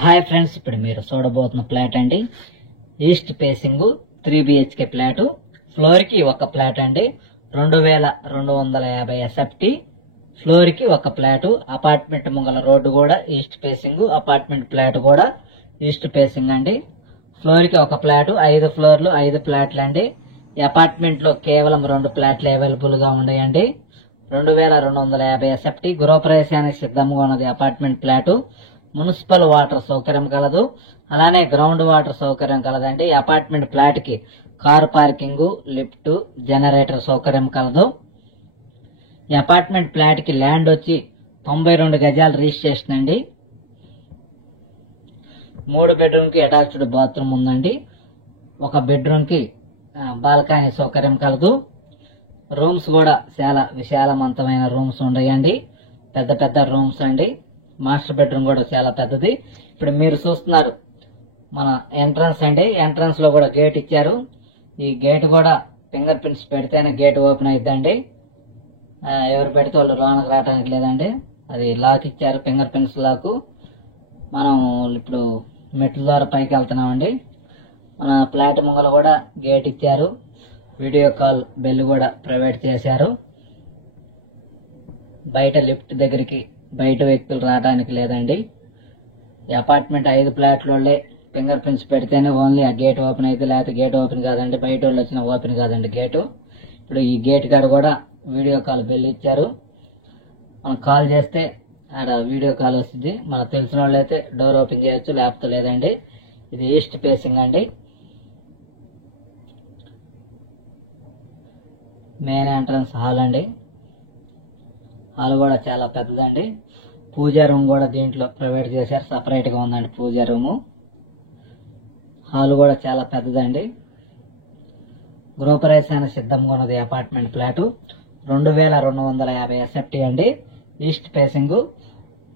Hi friends, ఇప్పుడు మీరు చూడబోతున్న flat అండి. East facing 3 BHK flat. Floor కి ఒక ఫ్లాట్ అండి. 2250 SFT. ఫ్లోర్ కి ఒక ఫ్లాట్. అపార్ట్మెంట్ ముంగల రోడ్డు కూడా ఈస్ట్ ఫేసింగ్. అపార్ట్మెంట్ ఫ్లాట్ కూడా ఈస్ట్ ఫేసింగ్ అండి. ఫ్లోర్ కి ఒక ఫ్లాట్. 5 ఫ్లోర్లు 5 ఫ్లాట్లు అండి. ఈ అపార్ట్మెంట్ లో కేవలం 2 ఫ్లాట్లు అవైలబుల్ గా ఉన్నాయండి. 2250 SFT. గృహప్రవేశానికి సిద్ధంగా ఉన్నది అపార్ట్మెంట్ ఫ్లాట్. మున్సిపల్ వాటర్ సౌకర్యం కలదు, అలానే గ్రౌండ్ వాటర్ సౌకర్యం కలదండి. ఈ అపార్ట్మెంట్ ఫ్లాట్ కి కార్ పార్కింగ్, లిఫ్ట్, జనరేటర్ సౌకర్యం కలదు. ఈ అపార్ట్మెంట్ ఫ్లాట్ కి ల్యాండ్ వచ్చి 92 గజాల రిజిస్ట్రేషన్ అండి. 3 బెడ్రూమ్ కి అటాచ్డ్ బాత్రూమ్ ఉందండి. ఒక బెడ్రూమ్ కి బాల్కనీ సౌకర్యం కలదు. రూమ్స్ కూడా చాలా విశాలవంతమైన రూమ్స్ ఉన్నాయండి. పెద్ద పెద్ద రూమ్స్ అండి. మాస్టర్ బెడ్రూమ్ కూడా చాలా పెద్దది. ఇప్పుడు మీరు చూస్తున్నారు మన ఎంట్రన్స్ అండి. ఎంట్రన్స్ లో కూడా గేట్ ఇచ్చారు. ఈ గేట్ కూడా ఫింగర్ ప్రింట్స్ పెడితేనే గేట్ ఓపెన్ అయిద్దండి. ఎవరు పెడితే వాళ్ళు లోనకు రావడానికి లేదండి. అది లాక్ ఇచ్చారు, ఫింగర్ ప్రింట్స్ లాక్. మనం ఇప్పుడు మెట్ల ద్వారా పైకి వెళ్తున్నామండి. మన ఫ్లాట్ ముంగల కూడా గేట్ ఇచ్చారు. వీడియో కాల్ బెల్ కూడా ప్రొవైడ్ చేశారు. బయట లిఫ్ట్ దగ్గరికి బయట వ్యక్తులు రావడానికి లేదండి. ఈ అపార్ట్మెంట్ 5 ఫ్లాట్లలో ఫింగర్ ప్రింట్స్ పెడితేనే ఓన్లీ ఆ గేట్ ఓపెన్ అయితే, లేకపోతే గేట్ ఓపెన్ కాదండి. బయట వాళ్ళు వచ్చిన ఓపెన్ కాదండి గేటు. ఇప్పుడు ఈ గేట్ కాడ కూడా వీడియో కాల్ బెల్ ఇచ్చారు. మనం కాల్ చేస్తే ఆడ వీడియో కాల్ వస్తుంది. మనకు తెలిసిన వాళ్ళు అయితే డోర్ ఓపెన్ చేయొచ్చు, లేకపోతే లేదండి. ఇది ఈస్ట్ ఫేసింగ్ అండి. మెయిన్ ఎంట్రన్స్ హాల్ అండి. హాల్ కూడా చాలా పెద్దదండి. పూజా రూమ్ కూడా దీంట్లో ప్రొవైడ్ చేశారు, సపరేట్ గా ఉందండి పూజా రూము. హాల్ కూడా చాలా పెద్దదండి. గృహప్రవేశానికి సిద్ధంగా ఉన్నది అపార్ట్మెంట్ ఫ్లాట్. 2250 SFT అండి. East facing.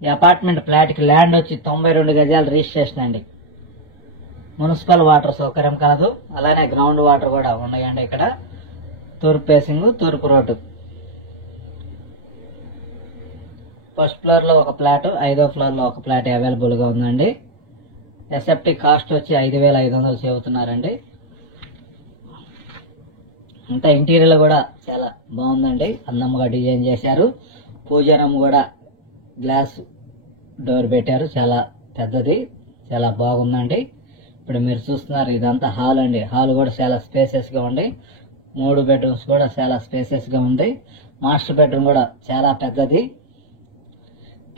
ఈ అపార్ట్మెంట్ ఫ్లాట్ కి ల్యాండ్ వచ్చి 92 గజాల రిజిస్ట్రేషన్ అండి. మున్సిపల్ వాటర్ సౌకర్యం కలదు, అలానే గ్రౌండ్ వాటర్ కూడా ఉన్నాయండి. ఇక్కడ తూర్పు ఫేసింగ్, తూర్పు రోడ్డు. ఫస్ట్ ఫ్లోర్ లో ఒక ఫ్లాట్, 5వ ఫ్లోర్ లో ఒక ఫ్లాట్ అవైలబుల్ గా ఉందండి. SFT కాస్ట్ వచ్చి 5500 చెబుతున్నారండి. అంతా ఇంటీరియర్ కూడా చాలా బాగుందండి. అందంగా డిజైన్ చేశారు. పూజా రూమ్ కూడా గ్లాస్ డోర్ పెట్టారు. చాలా పెద్దది, చాలా బాగుందండి. ఇప్పుడు మీరు చూస్తున్నారు ఇదంతా హాల్ అండి. హాల్ కూడా చాలా స్పేసెస్ గా ఉంది. 3 బెడ్రూమ్స్ కూడా చాలా స్పేసెస్ గా ఉంది. మాస్టర్ బెడ్రూమ్ కూడా చాలా పెద్దది.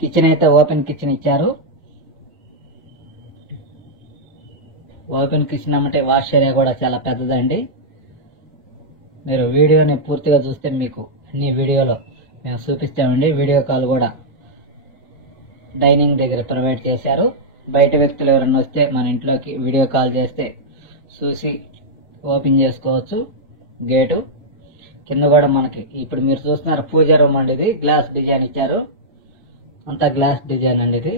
కిచెన్ అయితే ఓపెన్ కిచెన్ ఇచ్చారు. ఓపెన్ కిచెన్ అంటే వాష్ ఏరియా కూడా చాలా పెద్దదండి. మీరు వీడియోని పూర్తిగా చూస్తే మీకు అన్ని వీడియోలో మేము చూపిస్తామండి. వీడియో కాల్ కూడా డైనింగ్ దగ్గర ప్రొవైడ్ చేశారు. బయట వ్యక్తులు ఎవరైనా వస్తే మన ఇంట్లోకి వీడియో కాల్ చేస్తే చూసి ఓపెన్ చేసుకోవచ్చు గేటు. కింద కూడా మనకి ఇప్పుడు మీరు చూస్తున్నారు పూజా రూమ్ అండి. ఇది గ్లాస్ డిజైన్ ఇచ్చారు. అంతా గ్లాస్ డిజైన్ అండి. ఇది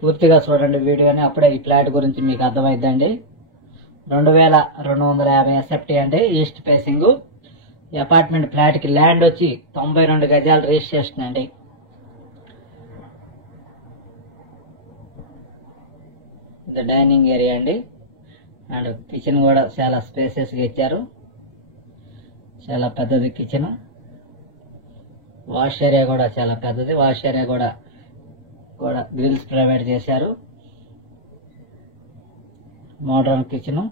పూర్తిగా చూడండి వీడియోని, అప్పుడే ఈ ఫ్లాట్ గురించి మీకు అర్థమైందండి. 2250 SFT అండి. East facing. ఈ అపార్ట్మెంట్ ఫ్లాట్ కి ల్యాండ్ వచ్చి 92 గజాల రిజిస్ట్రేషన్ అండి. ఇది డైనింగ్ ఏరియా అండి. అండ్ కిచెన్ కూడా చాలా స్పేసెస్ గా ఇచ్చారు. చాలా పెద్దది కిచెన్. వాష్ ఏరియా కూడా చాలా పెద్దది. వాష్ ఏరియా కూడా గ్రిల్స్ ప్రొవైడ్ చేశారు. Modern kitchen.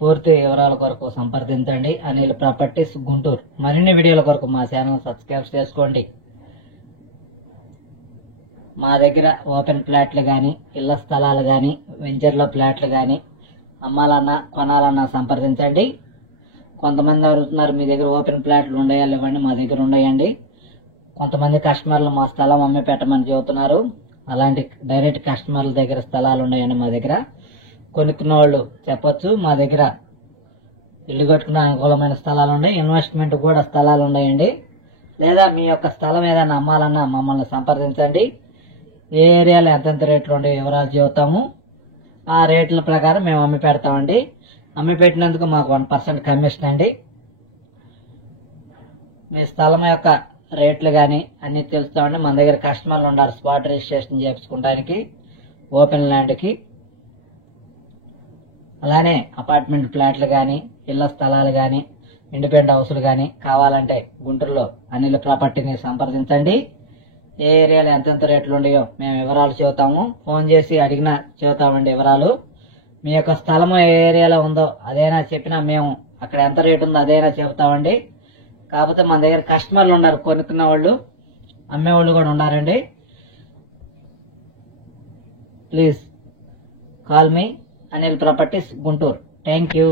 పూర్తి వివరాల కొరకు సంప్రదించండి అనిల్ ప్రాపర్టీస్ గుంటూరు. మరిన్ని వీడియోల కొరకు మా ఛానల్ సబ్స్క్రైబ్ చేసుకోండి. మా దగ్గర ఓపెన్ ఫ్లాట్లు కానీ, ఇళ్ల స్థలాలు కానీ, వెంచర్లో ఫ్లాట్లు కానీ అమ్మాలన్నా కొనాలన్నా సంప్రదించండి. కొంతమంది అడుగుతున్నారు మీ దగ్గర ఓపెన్ ఫ్లాట్లు ఉన్నాయా లేవండి. మా దగ్గర ఉన్నాయండి. కొంతమంది కస్టమర్లు మా స్థలం అమ్మి పెట్టమని చెబుతున్నారు. అలాంటి డైరెక్ట్ కస్టమర్ల దగ్గర స్థలాలు ఉన్నాయండి మా దగ్గర. కొనుక్కున్న వాళ్ళు చెప్పొచ్చు. మా దగ్గర ఇల్లు కట్టుకునే అనుకూలమైన స్థలాలు ఉన్నాయి, ఇన్వెస్ట్మెంట్ కూడా స్థలాలు ఉన్నాయండి. లేదా మీ యొక్క స్థలం ఏదైనా అమ్మాలన్నా మమ్మల్ని సంప్రదించండి. ఏ ఏరియాలో ఎంతెంత రేట్లు ఉండే వివరాలు చెబుతాము. ఆ రేట్ల ప్రకారం మేము అమ్మి పెడతామండి. అమ్మి పెట్టినందుకు మాకు 1% కమిషన్ అండి. మీ స్థలం యొక్క రేట్లు కానీ అన్ని తెలుస్తామండి. మన దగ్గర కస్టమర్లు ఉన్నారు స్పాట్ రిజిస్ట్రేషన్ చేయించుకోవడానికి ఓపెన్ ల్యాండ్కి. అలానే అపార్ట్మెంట్ ఫ్లాట్లు కానీ ఇళ్ల స్థలాలు కానీ ఇండిపెండెంట్ హౌస్లు కానీ కావాలంటే గుంటూరులో అనిల్ ప్రాపర్టీని సంప్రదించండి. ఏ ఏరియాలో ఎంతెంత రేట్లు ఉన్నాయో మేము వివరాలు చెబుతాము. ఫోన్ చేసి అడిగినా చెబుతామండి వివరాలు. మీ యొక్క స్థలము ఏ ఏరియాలో ఉందో అదైనా చెప్పినా మేము అక్కడ ఎంత రేటు ఉందో అదైనా చెబుతామండి. కాకపోతే మన దగ్గర కస్టమర్లు ఉన్నారు, కొనుక్కున్న వాళ్ళు అమ్మేవాళ్ళు కూడా ఉన్నారండి. Please call me Anil properties Guntur. Thank you.